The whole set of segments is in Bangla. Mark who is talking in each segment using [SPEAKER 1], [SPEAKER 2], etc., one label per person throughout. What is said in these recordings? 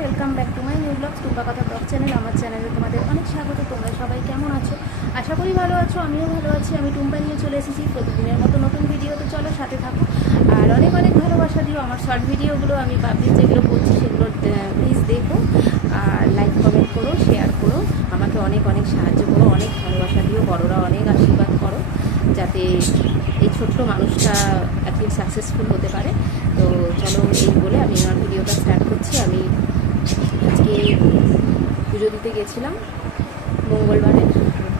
[SPEAKER 1] Welcome back to my new blog Tumpa কথা ব্লগ চ্যানেল আমার চ্যানেলে তোমাদের অনেক স্বাগত, তোমরা সবাই কেমন আছো? আশা করি ভালো আছো, আমিও ভালো আছি, আমি টুম্পা নিয়ে চলে এসেছি প্রতিদিনের মতো নতুন ভিডিও তো, চলো সাথে থাকো। আর অনেক অনেক ভালোবাসা দিও আমার শর্ট ভিডিওগুলো আমি পাবলিক যেগুলো করছি সেগুলো প্লিজ দেখো। আর লাইক কমেন্ট করো শেয়ার করো, আমাকে অনেক অনেক সাহায্য করো, অনেক ভালোবাসা দিও, বড়রা অনেক আশীর্বাদ করো, যাতে এই ছোট্ট মানুষটা একদিন সাকসেসফুল হতে পারে। তো চলো এই বলে আমি আমার ভিডিওটা স্টার্ট করছি আমি আজকে গেছিলাম মঙ্গলবারে।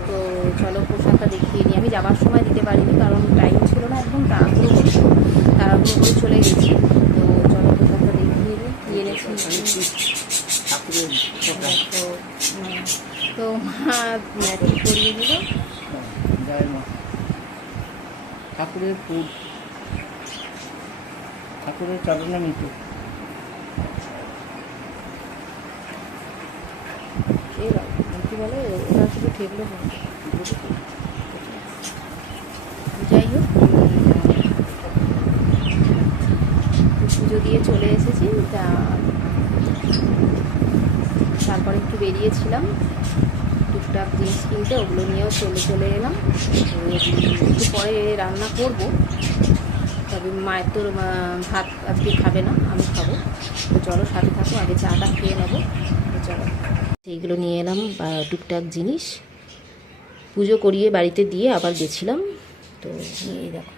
[SPEAKER 1] তো চলো পোশাকটা দেখিয়ে নিই। আমি যাবার সময় দিতে পারিনি কারণ টাইম ছিল না একদম তাড়াহুড়ো তাড়াহুড়ো করে চলে গেছি। তো চলো পোশাকটা দেখিয়ে নিই কি এনেছি। তো তো মা ঠিক করিয়ে দিল?
[SPEAKER 2] ঠাকুরের ঠাকুরের চরণামিত
[SPEAKER 1] এই দাও, কি বলে ওটা শুধু ঠেকলো। যাই হোক, পুজো দিয়ে চলে এসেছি। তা, তারপরে একটু বেরিয়েছিলাম। টুকটাক জিনিস কিনতে, ওগুলো নিয়েও চলে চলে এলাম। একটু পরে রান্না করব। তবে মায়ের তোর ভাত আজকে খাবে না, আমি খাব। তো চলো সাথে থাকো, আগে চাটা খেয়ে নেব। চলো। সেইগুলো নিয়ে এলাম টুকটাক জিনিস। পুজো করিয়ে বাড়িতে দিয়ে আবার গেছিলাম। তো এই দেখো।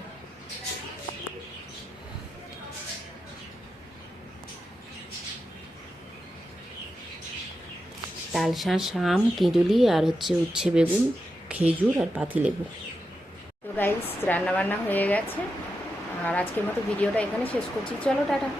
[SPEAKER 1] তালশাঁস শাম, কিঁদুলি, আর হচ্ছে উচ্ছে বেগুন, খেজুর, আর পাতিলেবু। তো গাইস রান্না বান্না হয়ে গেছে। আর আজকের মতো ভিডিওটা এখানে শেষ করছি। চলো, টাটা।